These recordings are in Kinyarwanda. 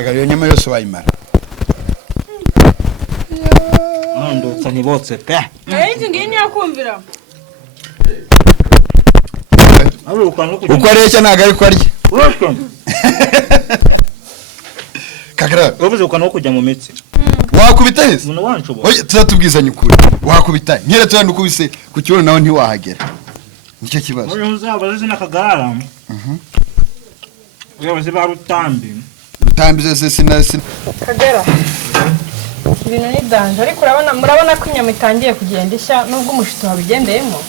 Kagari yo nyama yose wayimara. Ndotsa nibotse pe. Ngini yakumvira. Uko areshya naga ariko arya. Kagara uvuze ukano kujya mu mitsi. Wakubita hese? Umuntu wancubo. Oya tuzatubwizanya ukuri. Wakubita. Nkera cyane ukubise ku kibono nawe ntiwahagera. Nicyo kibazo. Oya uzaba zina Kagara. Oya ziba rutambi. Rutambi zese sina. Kagara. Ibintu ni danje ariko murabona ko inyama itangiye kugenda ishya nubwo umushito wabigendeyemo.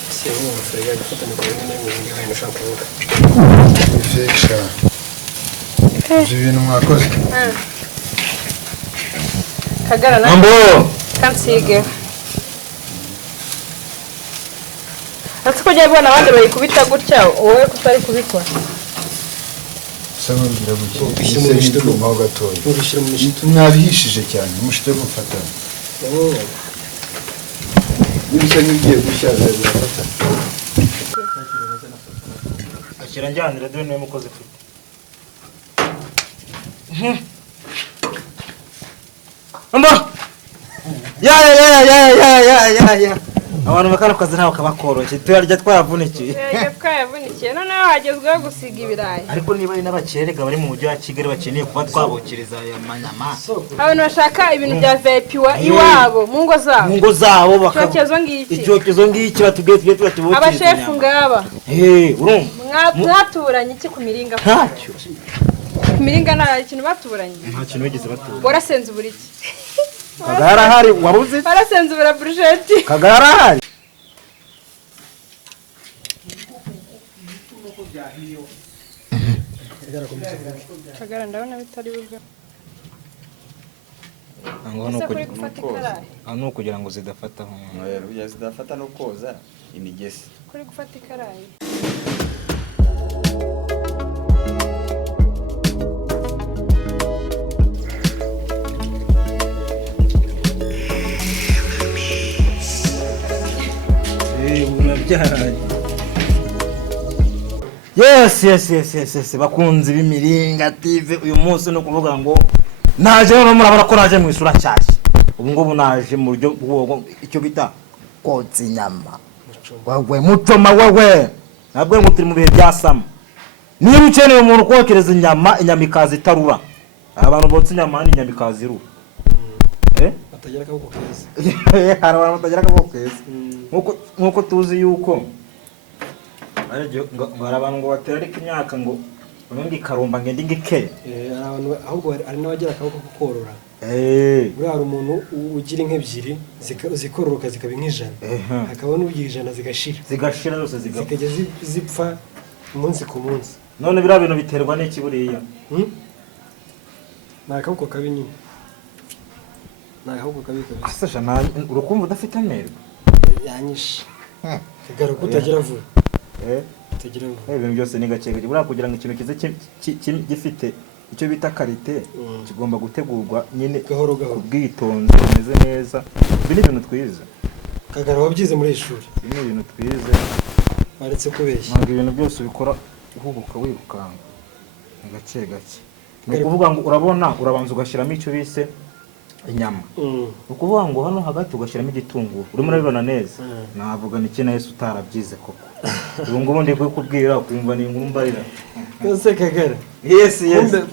Ibintu mwakoze. Kagara na Ambo kansige. Ati ko jyabona abandi bayikubita gutya wowe kutari kubikora. Sama ngira gutya. Ubishyira mu mishito maho gatoya. Ubishyira mu mishito mwabihishije cyane. Umushito gufata. Nibishya ngiye gushaza birafata. akira njyanira dore niwe mukoze mfite. Ambo ya abantu bakara kazi nawe kabakoroshye tuyarya twavunikiye noneho hagezweho gusiga ibirayi ariko niba ari n'abakerega bari mu mujyi wa Kigali bakeneye kuba twabokiriza aya manyama abantu bashaka ibintu bya VIP iwabo mu ngo zabo icyokezo ngiki batubwiye tubakibokiriza abashefu ngaba urumva mwaturanye iki ku miringa ntacyo ku miringa nta ikintu baturanye nta kintu wigeze batura warasenze uburiki Kagara hari wabuze warasenze ubura brusheti Kagara hari Kagara ndabona bitari bubwa no kugira ngo zidafata ya zidafata no koza imigesi kuri gufata ikarayi Yes bakunzi b'imiringa TV uyu munsi no kuvuga ngo naje no murabara ko naje mu isura cyashye ubu ngubu naje mu buryo bwo icyo bita kotsa inyama wagwe mutoma wagwe nabwo mutiri mu bihe byasama niba ukeneye umuntu kokereza inyama ikazi itarura abantu botsa inyama ni inyama ikazi irura batagera kaboko keza hari abantu batagera kaboko keza nkuko tuzi yuko abantu ngo batera ariko imyaka ngo ubundi karumba ngende ngike abantu ahubwo ari n'abagera akaboko kukorora buri hari umuntu ugira inkebyiri zikororoka zikaba nk'ijana hakaba n'ugira ijana zigashira zose zikajya zipfa umunsi ku munsi none biriya bintu biterwa n'iki buriya ni akaboko kabi nyine ni akaboko kabi asasha urukumva udafite amerwe yanyishe kagara ko utagira vuba ibintu byose ni gake gake buriya kugira ngo ikintu kize gifite icyo bita karite kigomba gutegurwa nyine gahoro ubwitonzi bumeze neza ibi ni ibintu twize Kagara wabyize muri ishuri ibi ni ibintu twize baretse kubeshya ntabwo ibintu byose ubikora uhubuka wirukanga ni gake gake ni ukuvuga ngo urabona urabanza ugashyiramo icyo bise inyama ukuvuga ngo hano hagati ugashyiramo igitunguru urimo urabibona neza navuga niki na Yesu utarabyize koko ubu ngubu ndi kubwira kumva ni inkuru mbarira yose Kagara yes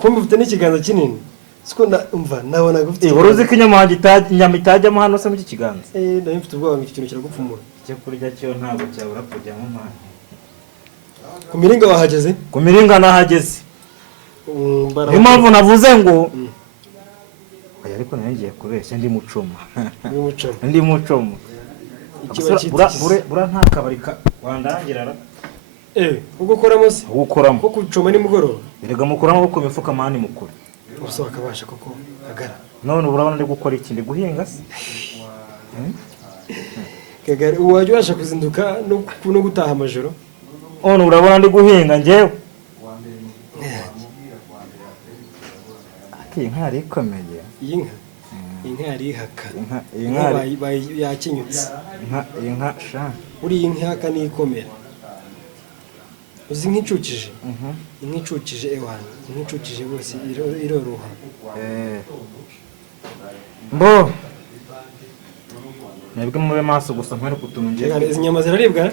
kumbe ufite n'ikiganza kinini siko umva nabona gufite uruzi ko inyama itajyamo hano se mu kiganza ndari mfite ubwoba ngo ikintu kiragupfumura cyo kurya cyo ntabwo cyabura kujyamo mwana ku miringa wahageze ku miringa nahageze niyo mpamvu navuze ngo ariko nangiye kubeshya ndi mucoma bura nta kabari wandangirara ugukoramo se ugukoramo ko kucoma ni mugoroba erega mukoramo ko mifuka mani mukuru ubuso bakabasha koko Kagara none urabona ndi gukora iki ndi guhinga se Kagara uwajya ubasha kuzinduka no gutaha amajoro none urabona ndi guhinga njyewe inka yari ikomeye inka yari ihaka inka yakenyutse inka sha uri inka ihaka ni ikomera uzi nk'icukije nk'icukije ewana nk'icukije bose iroroha mbo mwebwe mube maso gusa ntwere kutunongera izi nyama ziraribwa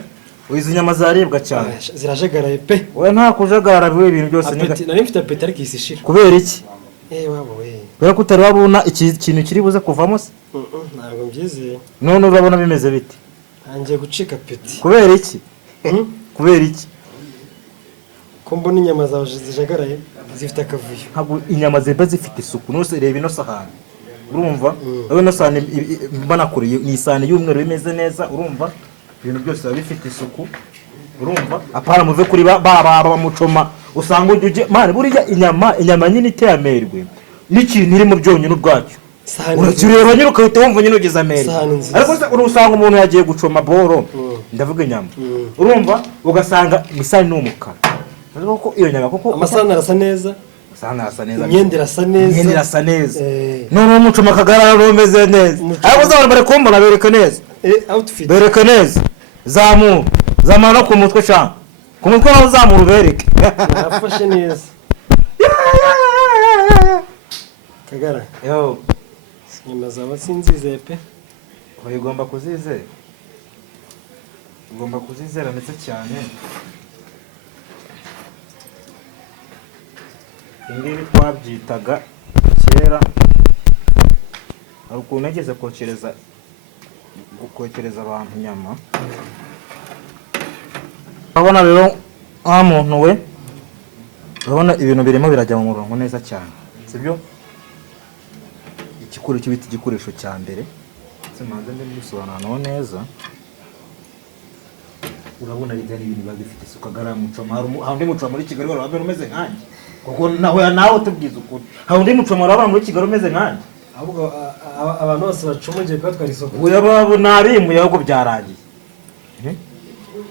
izi nyama zaribwa cyane zirajagaraye pe we nta kujagara biwe ibintu byose nari mfite apeti ariko isishira kubera iki wabo we kubera ko utari wabona ikintu kiri buze kuvamo se ntabwo mbyizeye none urabona bimeze bite ntangiye gucika apeti kubera iki kubera iki ko mbona inyama zawe zijagaraye zifite akavuyo ntabwo inyama ziba zifite isuku nose reba ino sahani urumva wowe ino sahani mbana kure ni isahani y'umweru imeze neza urumva ibintu byose biba bifite isuku urumva apana muve kuri bamucoma usanga ujye mane buriya inyama nyine iteye amerwe n'ikintu iri mu byonyine ubwacyo urakireba nyine ukahita wumva nyine ugize amerwe ariko usanga umuntu yagiye gucoma boro ndavuga inyama urumva ugasanga isahani ni umukara kuko iyo nyama kuko amasahani arasa neza imyenda irasa neza none umucoma akagarara umeze neza ariko uzabona bari kumbona bereka neza bereka neza zamura no ku mutwe cyane ku mutwe nawe uzamura ubereke nafashe neza kagara inyama zawe sinzizeye pe ugomba kuzizera ndetse cyane ingibi twabyitaga kera hari ukuntu nageze kokereza abantu inyama urabona rero nta muntu we urabona ibintu birimo birajya mu murongo neza cyane sibyo igikoresho bita igikoresho cya mbere simanze mbisobanura neza urabona rijya n'ibintu biba bifite isuku agara mucoma hari undi mucoma muri Kigali wari umeze nkanjye kuko nawe tubwiza ukuri hari undi mucoma wari muri Kigali umeze nkanjye ahubwo abantu bose bacumugiye kubatwara isoko ubu nabimuye ahubwo byarangiye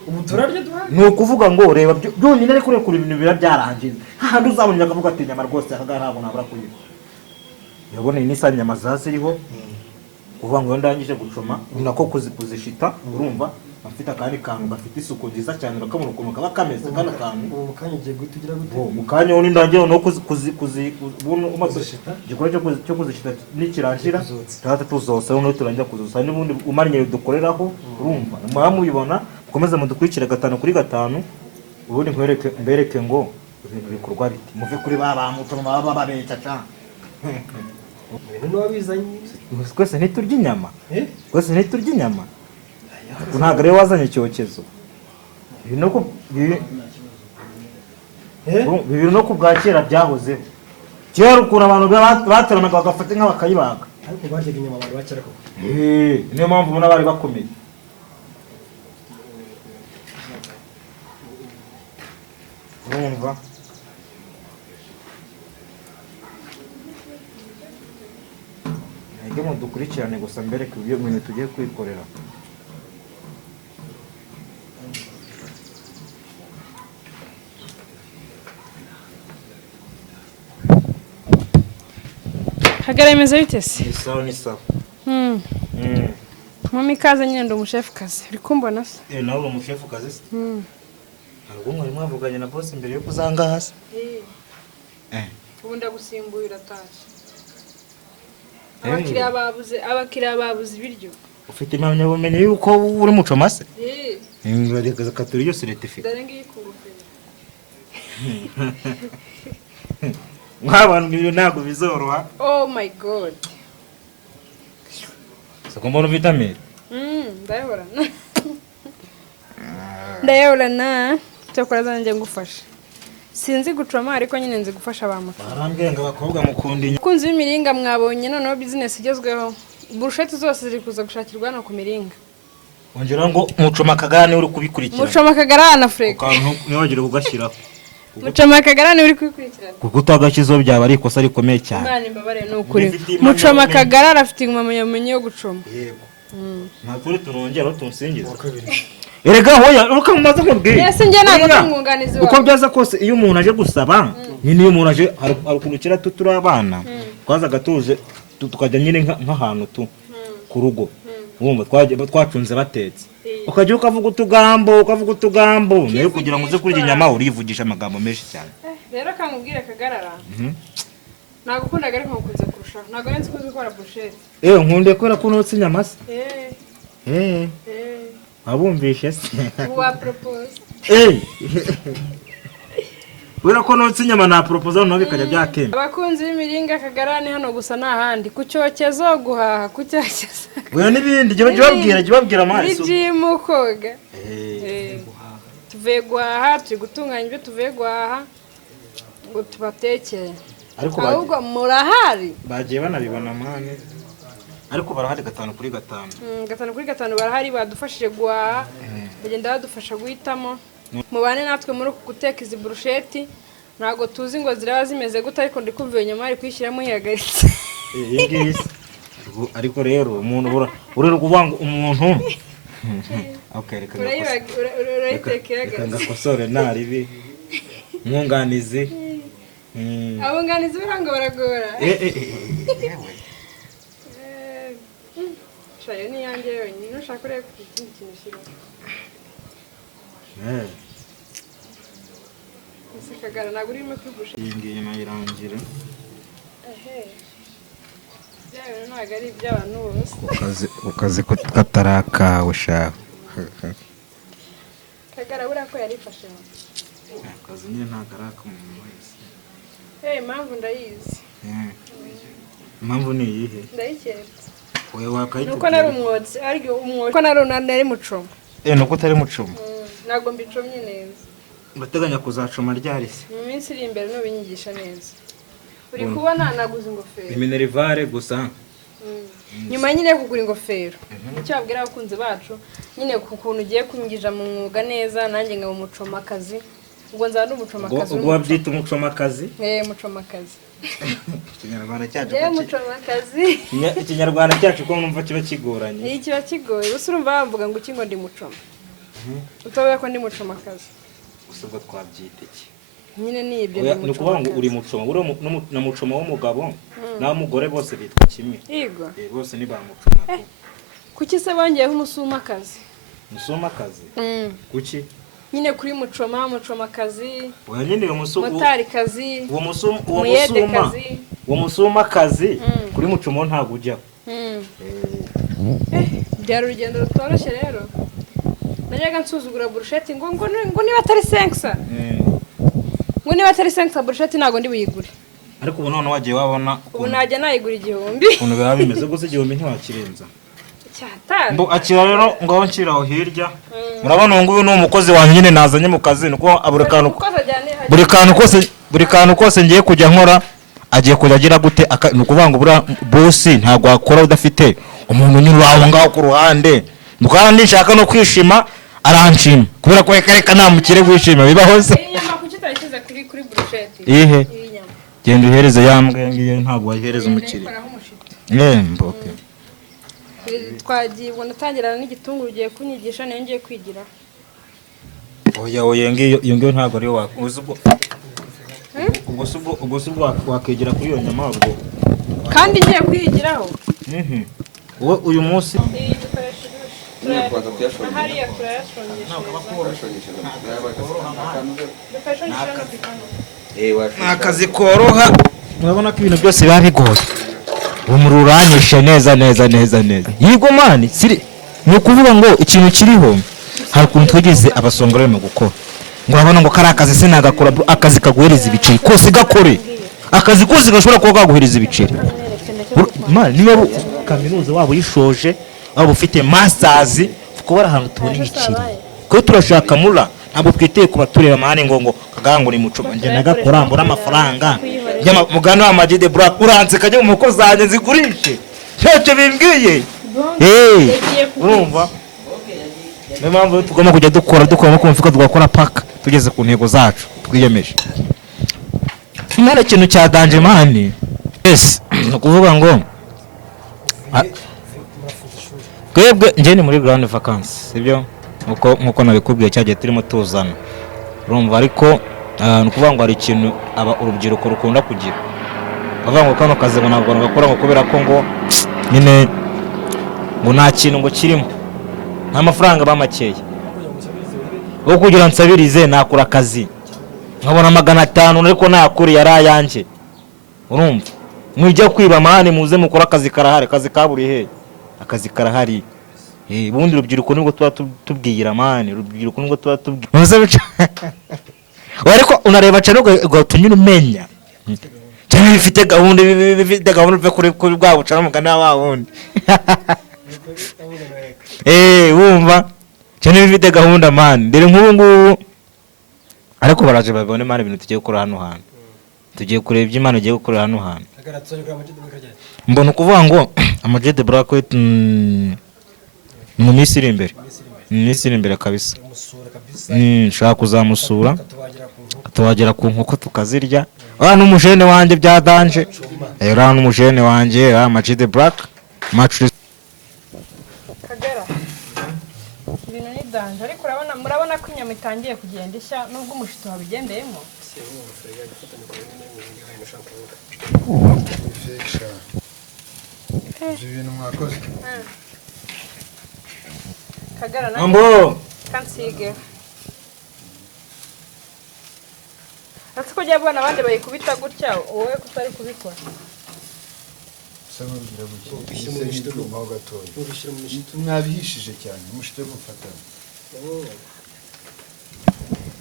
ubu turarya duhari ni ukuvuga ngo reba byonyine ariko urekura ibintu biba byarangiye hahandi uzabona akavuga ati inyama rwose akagara ntabwo nabura kuyirya urabona iyi ni isahani inyama ziriho kuvuga ngo iyo ndangije gucoma ni nako kuzishita urumva afite akandi kantu gafite isuku nziza cyane urakabona ukuntu kaba kameze kano kantu mu kanya ugiye guhita ugira gute mu kanya ubundi ndangira no igikora cyo kuzishita nikirangira tuhita tuzose no turangira kuzusa n'ubundi umariye dukoreraho urumva mwamubibona mukomeze mudukurikire 5 kuri 5 ubundi mbereke ngo ibintu bikorwa biti muve kuri bamuto baba babeta cyane ibintu wabizanye twese ntiturya inyama twese ntiturya inyama ntabwo rero wazanye icyokezo bibiri no ku bwa kera byahozeho kera ukuntu abantu bateranaga bagafata inka bakayibaga ariko baryaga inyama abantu bakera koko niyo mpamvu ubona bari bakomeye urumva ntabwo mudukurikirane gusa mbereke ibyo bintu tugiye kwikorera hagaremeza bite se ni sawa mama ikaze nyine ndo umushefukazi uri kumbona se nawe uri umushefukazi se ntabwo mwari mwavuganye na boss mbere yo kuzanga hasi ubu ndagusimbuye uratashye abakiriya babuze ibiryo ufite impamyabumenyi yuko uri mucoma se reka katuri yose certificate dore ngiyi ku ngofero nk'abantu ibyo ntabwo bizoroha oh my god siko mbona vitamine ndayahorana cyakora zanjye ngufasha sinzi gucoma ariko nyine nzi gufasha abantu barangenga abakobwa mukunda inyuma kunzi b'imiringa mwabonye noneho business igezweho burusheti zose ziri kuza gushakirwa hano ku miringa wongera ngo mucoma kagara uri kubikurikira mucoma kagara na freka niwagire kugashyiraho mucoma kagara uri kubikurikira kuko utagakizo byaba ari ikosa rikomeye cyane Imana imbabare n'ukuri mucoma kagara arafite impamyabumenyi yo gucoma yego ntakuri turongera tunsingiza erega hoya urukamumaze kubwira yese nge ntabwo tumwunganizi wawe uko byaza kose iyo umuntu aje gusaba nyine iyo umuntu aje hari ukuntu kera turi abana twazaga tuje tukajya nyine nk'ahantu ku rugo wumva twacunze batetse ukajya ukavuga utugambo nayo kugira ngo uze kurya inyama urivugisha amagambo menshi cyane rero kamubwire kagarara ntabwo ukundaga ariko nkukunze kurushaho ntabwo nzi ko uzi gukora burushete nkunde kubera ko unotse inyama se wabumvishe se wa propose kubera ko unotse inyama na propose noneho bikajya byakemba abakunzi b'imiringa kagarara ni hano gusa n'ahandi ku cyokezo guhaha ku cyokezo oya n'ibindi jya babwira amaso muri jimu koga tuvuye guhaha turi gutunganya ibyo tuvuye guhaha ngo tubatekere ahubwo murahari bagiye banabibona mwana ariko barahari 5 kuri 5 5 kuri 5 barahari badufashije guhaha bagenda badufasha guhitamo mubane natwe muri guteka izi burusheti ntago tuzi ngo ziraba zimeze gute ariko ndikumva iyo nyama ari kwishyiramo yihagaritse ingisi ariko rero umuntu urero kuvanga umuntu reka ngakosore naribi mwunganizi abunganizi birango baragora shayo ni yanjye yonyine ushaka ureba ikindi kintu shira ese kagara ntabwo urimo kwigusha iyi ngiyi nyuma irangira byawe ntabwo ari iby'abantu bose ukazi ko katarakawe shaho kagara buriya ko yarifashe akazi nyine ntabwo araka umuntu wese impamvu ndayizi impamvu ni iyihe ndayiketse nuko nari umwotsi ariko umwotsi ko nari mucoma nuko utari mucoma ntabwo mbicomye neza urateganya kuzacoma ryari se mu minsi iri imbere n'ubinyigisha neza uri kubona naguze ingofero iminerivare gusa nyuma nyine yo kugura ingofero icyo wabwira abakunzi bacu nyine ku kuntu ugiye kunyigisha mu mwuga neza nanjye nkaba umucomakazi ubwo nzaba ndi umucomakazi ubwo wabyita umucomakazi umucomakazi ikinyarwanda cyacu ko numva kiba kigoranye kiba kigoye gusa urumva bavuga ngo iki ngo ndi mucoma utavuga ko ndi mucomakazi gusa ubwo twabyita iki nyine ni ibyo ni ukuvuga ngo uri mucoma na mucoma w'umugabo n'ab'umugore bose bitwa kimwe yego bose ni ba mucoma kuki se bongeyeho umusumakazi umusumakazi kuki nyine kuri mucomakazi oya nyine uwo motarikazi uwo musumakazi kuri mucoma ntabwo ujyaho byari urugendo rutoroshye rero najyaga nsuzugura burusheti ngo niba atari senkisa ngo niba atari senkisa burusheti ntabwo ndi buyigure ariko ubu none wagiye wabona ubu najya nayigura 1000 ukuntu biba bimeze gusa 1000 ntiwakirenza cyatari mbo akira rero ngaho nshyiraho hirya murabona ubu ngubu ni umukozi wanjye nyine nazanye mu kazi nuko buri kantu kose ngiye kujya nkora agiye kujya agira gute ni ukuvuga ngo buriya bosi ntabwo wakora udafite umuntu unyura aho ngaho ku ruhande kandi nshaka no kwishima aranshima kubera ko reka nta mukire wishima bibaho se ihe genda uhereze yambwe ngiye ntabwo wayihereza umukire mboke twagiye ubwo natangirana n'igitunguru ugiye kunyigisha niyo ngiye kwigira oya ngiyo ntabwo ari wakuza ubwo subwo wakegera kuri iyo nyama ubwo kandi ngiye kwigiraho wowe uyu munsi ni akazi koroha urabona ko ibintu byose biba bigoye umuriro uranyishe neza yigo mani ni ukuvuga ngo ikintu kiriho hari ukuntu twigeze abasongora barimo gukora ngo urabona ngo kari akazi se nagakora akazi kaguhereza ibiceri kose gakore akazi kose gashobora kuba kaguhereza ibiceri niba kaminuza waba uyishoje waba ufite masters kuba ari ahantu tubona ibiceri kuko turashaka mura ntabwo twiteye kuba tureba amahane ngo kagango ni mucoma njye nagakora mbona amafaranga mugani wa Majide Black uranze kajya mu mukozi zanjye zigurishe ntacyo bimbwiye urumva niyo mpamvu tugomba kujya dukora no kumva tugakora paka tugeze ku ntego zacu twiyemeje nta kintu cya danje mani ni ukuvuga ngo twebwe njye ni muri grande vacances sibyo nkuko nabikubwiye cyagiye turimo tuzana urumva ariko ni ukuvuga ngo hari ikintu urubyiruko rukunda kugira bavuga ngo kano kazi ntabwo nagakora ngo kubera ko ngo nyine ngo nta kintu ngo kirimo, nta mafaranga bamakeya wo kugira nsabirize, nakura akazi nkabona 500 ariko nakuriye ari ayanjye. Urumva mwijya kwiba mane muze mukora akazi karahari, akazi kaburi he, akazi karahari. Bundi rubyiruko nibwo tuba tubwira mane, rubyiruko nibwo tuba tubwira ariko unareba cyane ngo tunyura umenya cyane bifite gahunda, kuri bwa bucara mugana wa wundi wumva cyane bifite gahunda mane. Dere nk'ubu ngubu ariko baraje babone mane ibintu tugiye gukora hano hantu, tugiye kureba iby'Imana ugiye gukora hano hantu. Mbona ukuvuga ngo Amag the Black mu minsi iri imbere, kabisa. Nshaka kuzamusura tukagera ku nkoko tukazirya. N'umujene wanjye byadanje, n'umujene wanjye Amag the Black match. Kagera ibintu ni danje, ariko murabona ko inyama itangiye kugenda ishya nubwo umushito wabigendeyemo. ibintu mwakoze. Kagera na Ambo kansige atiko jya bwana abandi bayikubita gutya, wowe kutari kubikora. Samubwira gutya mu gatoya mwabihishije cyane, mushite gufata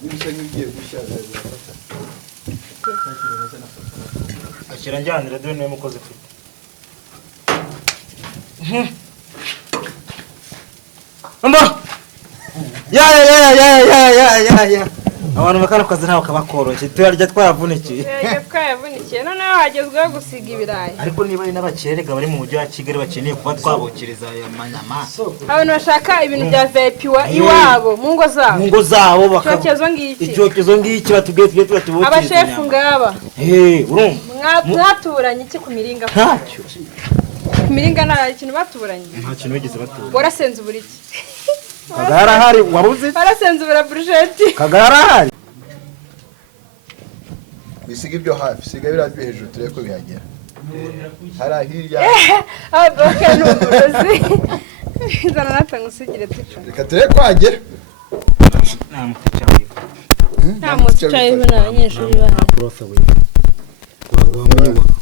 n'ibisanye ugiye gushyara gufata akira njyanira dore niwe mukoze ufite. Ambo ya abantu bakara kazi nawe kabakoroshye, tuyarya twavunikiye. Twavunikiye noneho hagezweho gusiga ibirayi. Ariko niba ari n'abakerega bari mu mujyi wa Kigali bakeneye kuba twabokereza aya manyama, abantu bashaka ibintu bya VIP iwabo mu ngo zabo icyokezo ngiki batubwiye tubokereza abashefu ngaba. Urumva mwaturanye iki ku miringa? Ntacyo ku miringa nta ikintu baturanye, nta kintu bigeze baturanye. Warasenze uburiki Kagara hari wabuze, warasenze ubura brusheti. Kagara hari bisiga ibyo hafi, siga birazwi hejuru turebe ko bihagera. Hari hirya abadoke n'uburozi zana natanga usigire tuca, reka turebe kwagera. nta muticaye n'abanyeshuri bahari. Prof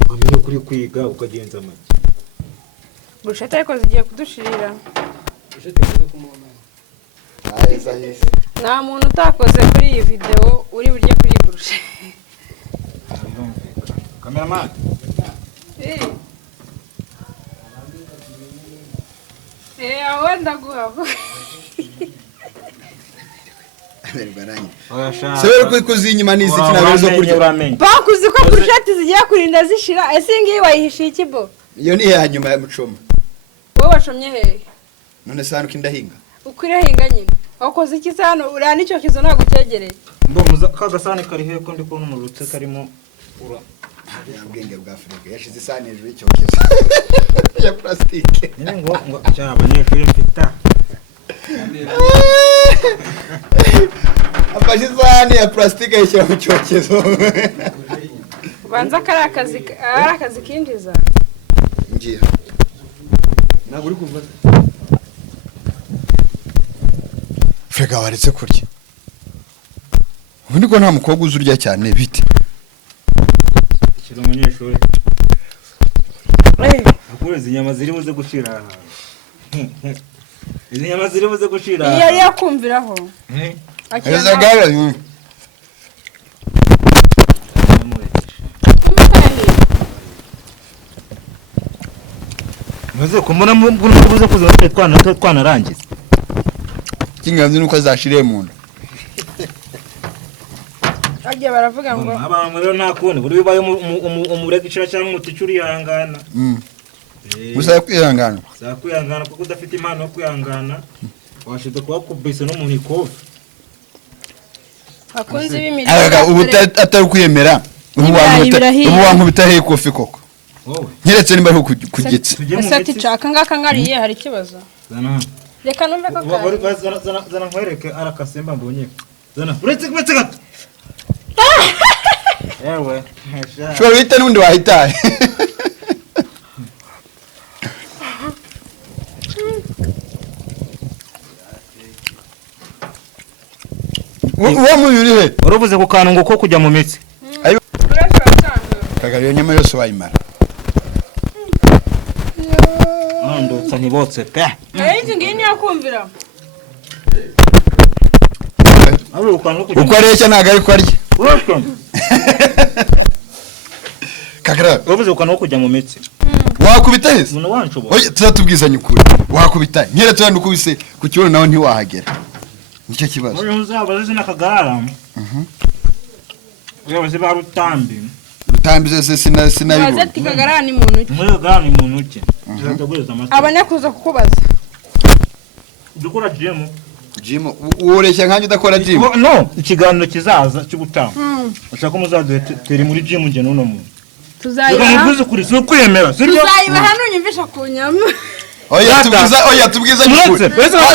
wamenye kuri kwiga ukagenza amaki. Brusheti ariko zigiye kudushirira. Nta muntu utakoze kuri iyi video uri burye kuri brusheti. Cameraman. Aho ndaguhaho. Sewe kuzinyima n'izi kinabezo kurya. Bakuzi ko brusheti zigiye kurinda zishira, ese ngiyi wayihishiye ikibo? Iyo ni ya nyuma ya mucoma. Wowe washomye hehe? None sano kindahinga. Ukirahinga nyine. Wakoze iki sano urana icyo kizo ntago cyegereye. Mbo kagasane kari he ko ndi kubona umurutse karimo ura. Ubwenge bwa Afrika yashize isani hejuru y'icyokezo ya plastike. Nyine ngo cyaba abanyeshuri mfita. Afashe isani ya plastike yishyira mu cyokezo. Banza kari akazi kinjiza. Ngiye. Ntabwo uri kumva. Frega waretse kurya. Ubundi ko nta mukobwa uzurya cyane bite? Kira umunyeshuri. Akureze inyama ziri buze gushira aha. Izi nyama ziri buze gushira. Iyo yakumviraho. Akeza gara. Maze kumona mbuze kuza twanarangiza. Kinganzi nuko azashire mu nda. Agiye baravuga ngo abantu rero nta kundi buri bibaye umurega icira cyangwa umuticuri yangana. Musa kwihangana. Sa kwihangana kuko udafite impano yo kwihangana. Washyize kuba kubise no mu ikofi. Akunze b'imirire. Ubu atari kwiyemera. Ubu wanku bitahe kofi koko. Nyeretse nimba ari kugitse. Sati caka ngaka ngariye hari kibazo. Zana. Reka numve ko kare. Zana nkwereke arakasemba mbonye. Zana. Uretse gato. Ewe. Shobora wita n'undi wahitaye. uwo mubiri he uruvuze ku kantu ngo ko kujya mu mitsi Kagara iyo nyama yose wayimara ndotsa ntibotse pe iki ngiyi niyo kumvira uko areshya ntabwo ari ko arya Kagara uruvuze ku kantu ko kujya mu mitsi wakubita hese umuntu wanshobora oya tuzatubwizanye ukuri wakubita nkere tuyandi ukubise ku kibuno nawe ntiwahagera nicyo kibazo uyu uzaba zina Kagara uyabaze ba Rutambi zese sinabibona wazati Kagara ni muntu ki Kagara ni muntu ki tuzatuguriza amata abanya kuza kukubaza dukora gym ureshya nkanje udakora gym no ikiganiro kizaza cy'ubutaha ushaka muzaduhere muri gym nge n'uno muntu tuzayibaha uvuze kuri si ukwiyemera sibyo tuzayibaha nunyumvisha ku nyama oya tubwiza nyukuri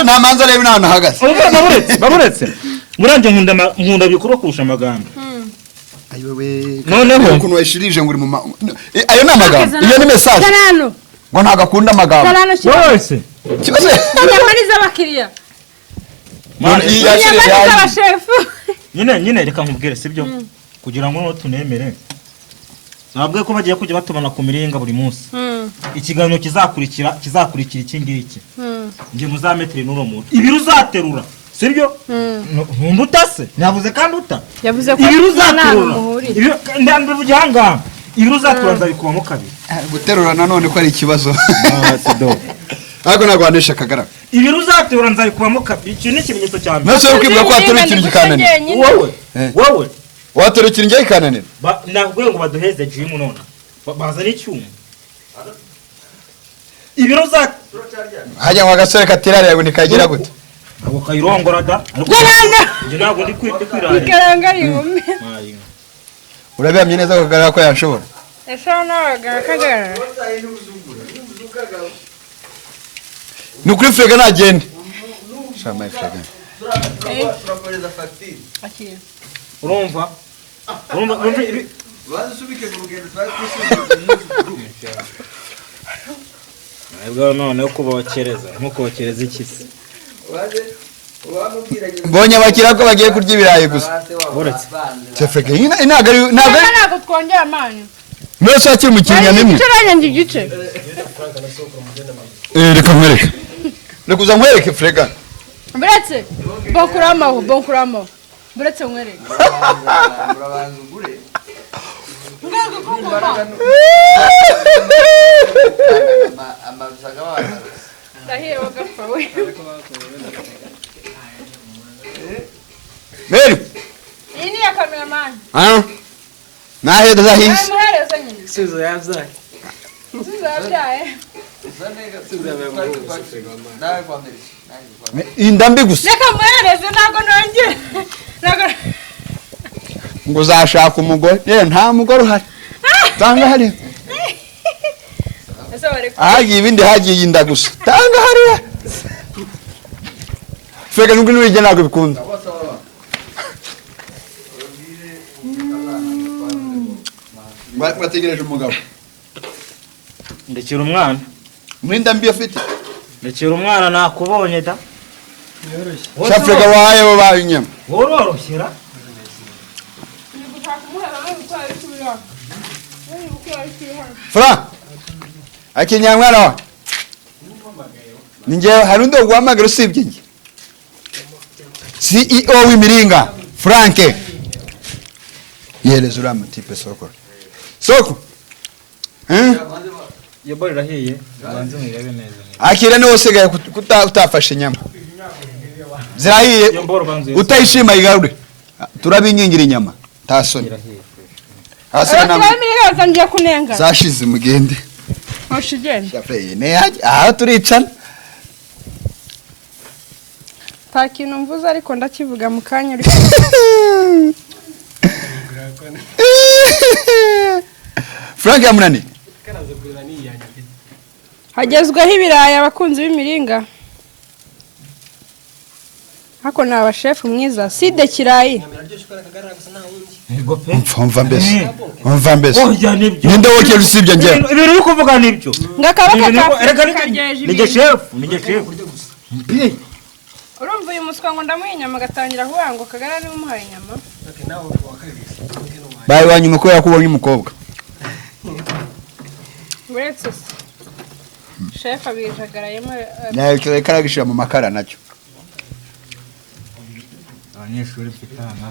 nta manza rebe nta nahagaze baburetse muranje nkunda bikuru kurusha amagambo ayowe noneho ukuntu washirije ngo uri mu ayo ni amagambo iyo ni message Karano ngo ntagakunda amagambo wese kibazo inyama ni z'abakiriya iyi yashire inyama ni z'abashefu nyine reka nkubwire sibyo kugira ngo tunemere nabwiye ko bagiye kujya batumana ku miringa buri munsi ikiganiro kizakurikira iki ngiki nge muzametere n'uro muntu ibiro uzaterura sibyo ntundutase navuze kandi uta yavuze ko ibiro uzaterura ndambivuge ahangaha ibiro uzaterura nzabikubamo kabiri guterura nanone ko ari ikibazo ariko ntabwo wanesha Kagara ibiro uzaterura nzabikubamo kabiri iki ni ikimenyetso cya mbere nase ukibwira ko waterura ikintu gikananira wowe waterura ikintu njye gikananira nabwiye ngo baduheze gym none bazana icyuma ibiro hajya ngo agasore katirare yawe nikagira gute abo kayirongora da nje ntabwo ndi kwirara ikaranga yume urabihamye neza Kagara ko yashobora esa nawe Kagara nukuri Frega nagende shama Frega urumva bazusubike ku rugendo twari twishimiye nabwo none uko bakereza nkuko bakereza ikisi mbonye bakira ko bagiye kurya ibirayi gusa uretse Frega ntabwo twongera amanyu mwese akiri mu kinyana imwe igice igice reka nkwereke reka uza nkwereke Frega buretse bonkuramo buretse nkwereke urabanza ugure amasaga wana ndahiye wagapfa we Meri iyi ni cameraman nahe dazahisi muhereza nyine Suzo yavyaye indambi gusa reka muhereze ntabwo nongera ngo uzashaka umugore nta mugore uhari tanga hari hagiye ibindi hagiye inda gusa tanga hariya Frega nubwo n'ibijya ntabwo bikunda bategereje umugabo ndekera umwana muri ndambi afite ndekera umwana nakubonye da Frega wahaye bo baye inyama wororoshyira Fra akinyamwana wa ninjye hari undi guhamagara usibye njye CEO w'imiringa Frank yereza uriya mutipe soko iyo bari irahiye ubanze mwirebe neza akira niwe usigaye utafashe inyama zirahiye utayishima igarure turabingingira inyama tasoni ngiye kunenga zashize mugende aha turicana nta kintu mvuze ariko ndakivuga mu kanya uri Frank yamunani hagezweho ibirayi abakunzi b'imiringa hako ni abashefu mwiza side kirayi umva mbese ninde wokeje usibye njye ibintu uri kuvuga nibyo ngakabaka nige shefu urumva uyu umuswa ngo ndamuha inyama agatangira kuvuga ngo Kagara niwe umuhaye inyama. bayi wanyuma ko yakubonye umukobwa Uretse chef abijagarayemo nayo cyo karagishira mu makara nacyo abanyeshuri mfitana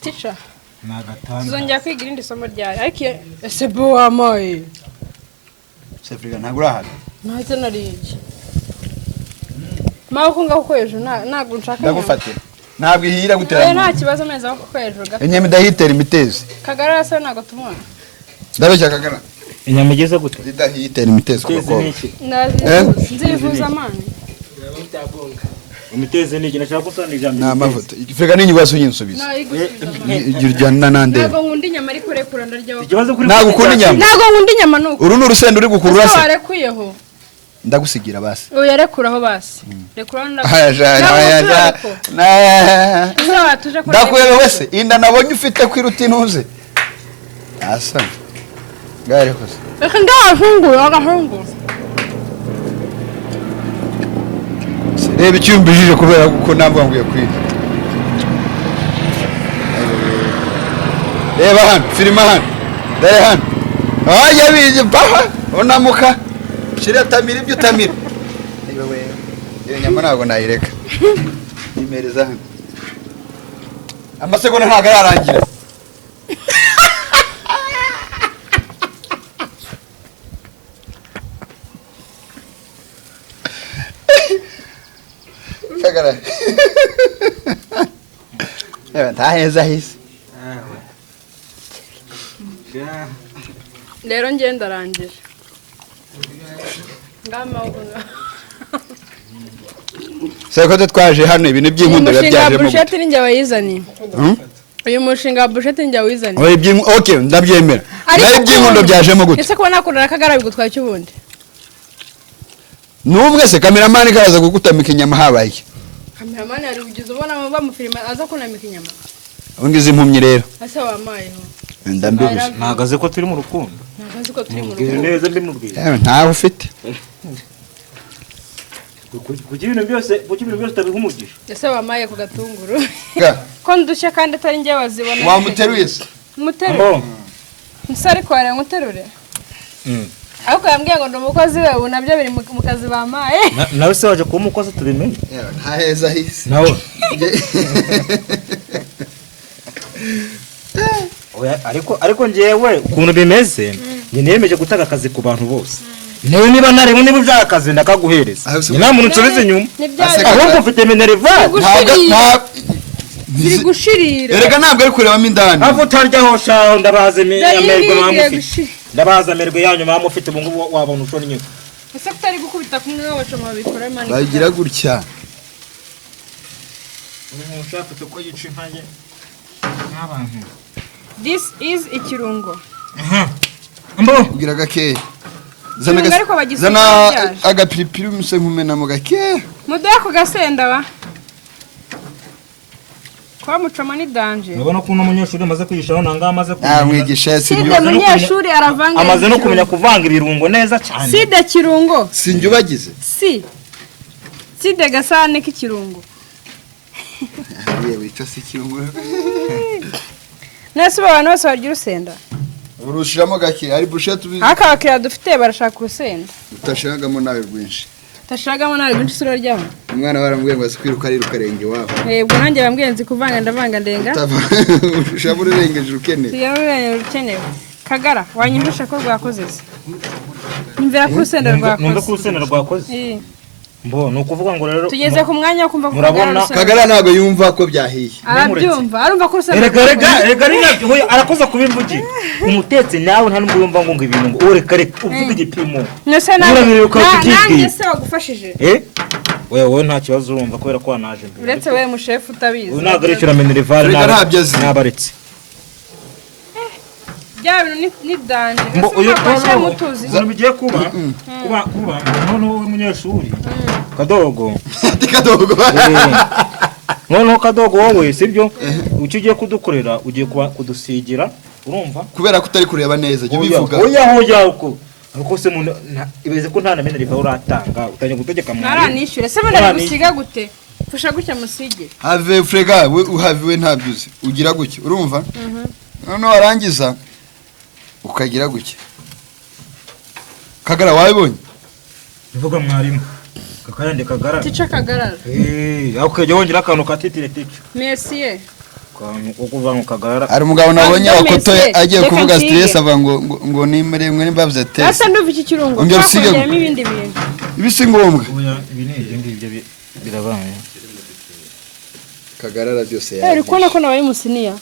teacher nagatanga tuzongera kwiga irindi somo ryayo ariko ese bo wamaye Sefriga ntagurahana ntacyo narije mawe kunga ko ejo ntabwo nshaka ndagufatira ntabwo ihira nta gutera kibazo meza ko ejo gato inyama idahitera imitezi Kagara yasa ntabwo tumubona ndabeshya Kagara inyama igeze gute idahitera imitezi kuko nzivuza amani imiteze ni ikintu cyangwa kusana ijambo na amavuta Frega ni nyigwaso nyinsubiza ijurjana nande ntabwo nkunda inyama ariko rekura ndarya ikibazo kuri ntabwo ukunda inyama ntabwo nkunda inyama nuko uru ni urusenda uri gukurura se warekuyeho ndagusigira basi oya rekuraho basi rekuraho ndakuyebe wese inda nabonye ufite kwiruta intuze asa ngare kose reka ngahungura agahungura reba icyumbijije kubera kuko ntabwo nguye kwira reba hano filima hano dare hano aya bije baha onamuka shira tamira ibyo tamira niwe iyo nyama ntabwo nayireka imereza hano amasegonda ntabwo yarangira Kagara ntaheza hisi rero ngenda arangije Sekote twaje hano ibintu by'inkundo byajemo bushete ninjye wayizaniye uyu mushinga wa bushete ninjye wayizaniye okay ndabyemera nayo by'inkundo byajemo gute ese ko nakunda Kagara bigutwaye cyubundi numwe se cameraman karaza kugutamika inyama habaye cameraman ari ugize ubona bamufilima aza kunamika inyama ungize impumyi rero ase wamayeho ndambiguze nagaze ko turi mu rukundo nagaze ko turi mu rukundo neza mbimubwira ntaho ufite kugira ibintu byose tabihumugisha ese wamaye ku gatunguru ko ndushye kandi atari njye wazibona wamuteruye se muteru nsari kware muterure ariko yambwiye ngo ndumukozi we ubu nabyo biri mu kazi bamaye nawe se waje kuba umukozi tubimenye ntaheza hisi nawe ariko njyewe ukuntu bimeze njye niyemeje gutanga akazi ku bantu bose niba niba ushaka akazi ndakaguhereza nta muntu nsubiza inyuma ahubwo ufite minerivare ziri gushirira erega ntabwo ari kurebamo indani aho utaryaho shaho ndabaza amerwe mwamufite ndabaza amerwe yanyu mwamufite ubu ngubu wabona ushora inyuma ese kutari gukubita kumwe w'abacoma babikora mani bagira gutya umuntu ushaka ko yica inkaye n'abantu this is ikirungo ugira gakeya zana agapiripiri umuse nkumenamo gakeya muduhe ku gasenda ba kwa mucoma ni danje urabona ko uno munyeshuri amaze kwigishaho nanga amaze mwigisha side munyeshuri aravanga amaze no kumenya kuvanga ibirungo neza cyane side kirungo sinjye ubagize side gasane k'ikirungo yewe icyo si kirungo nese abantu bose barya urusenda urushiramo gake ari bushete ubizi aka bakira dufite barashaka urusenda utashagamo nawe rwinshi tashagamo nawe rwinshi sura ryaho umwana baramubwiye ngo azikwiruka ari rukarenge wabo yego nanjye bambwiye nzi kuvanga ndavanga ndenga ushabure rengeje ukenewe yawe ukenewe Kagara wanyumvisha ko rwakoze se imvira ku rusenda rwakoze numva ko urusenda rwakoze mbo nukuvuga ngo rero tugeze ku mwanya wo kumva ko Kagara ntago yumva ko byahiye arabyumva arumva ko urusenda rega arakoze kubimvugira umutetsi nawe nta nubwo yumva ngo ibintu ngo reka uvuge igipimo nese nanjye se wagufashije wewe nta kibazo urumva kubera ko wanaje mbere uretse wewe mushefu utabizi ntabwo ari cyura minerivare nabaretse bya bintu ni danje mbo uyu umuntu bigiye kuba noneho umunyeshuri kadogo noneho kadogo wowe sibyo ucyo ugiye kudukorera ugiye kudusigira urumva kubera ko utari kureba neza jye bivuga oya uko ariko se ibeze ko nta na minerivare uratanga utangiye gutegeka mu naranishyure se bana gusiga gute Fusha gutya musige. have frega we uhaviwe ntabyuzi ugira gutya urumva none warangiza ukagira gutya Kagara wabibonye Mvuga mwarimu kakayande kagara Ticha kagarara. Akujya wongera akantu katitire ticha Monsieur. Kantu kuva mu kagara ari umugabo nabonye akotoye agiye kuvuga stress ava ngo nimeremwe nimbavuze test Asa nduva iki kirungo Ongera usige ibindi bintu. ibisi ngombwa ibintu ngibyo birabaye Kagarara byose Uri kubona ko nabaye musiniya.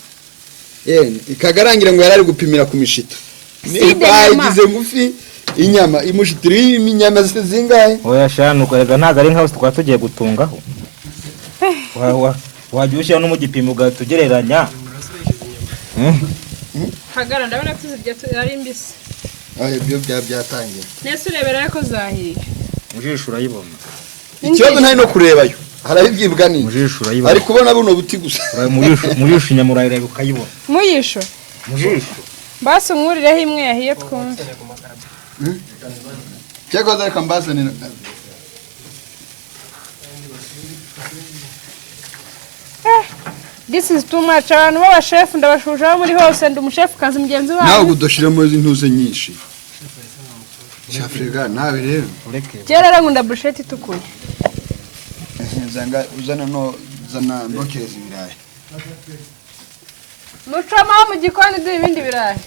Kagarangira ngo yarari gupimira ku mishito nibagize ngufi inyama imushitiri inyama zingahe oya shanu kwerega ntago ari nkaho twaba tugiye gutungaho wajya no mu gipimo ugatugereranya Hagara ndabona ko zirya ari mbisi. Ibyo byatangiye Nese urebera ko zahiye. mujisho urayibona ikibazo ntari no kurebayo harabibyibwa ni mujisho urayibona ari kubona buno buti gusa mujisho nyamurayira ukayibona Muyisho. mujisho Basi nkurireho imwe yahiye twumve. cyangwa zari kambazane This is too much. Abantu baba chef ndabashusha muri hose ndi umuchef kazi mugenzi wawe. nawe udoshiramo intuze nyinshi Afrika nawe rero Kera ngunda bruschetta itukuye. zanga uzana no zana mbokezi birayi Mucama mu gikoni du ibindi birayi.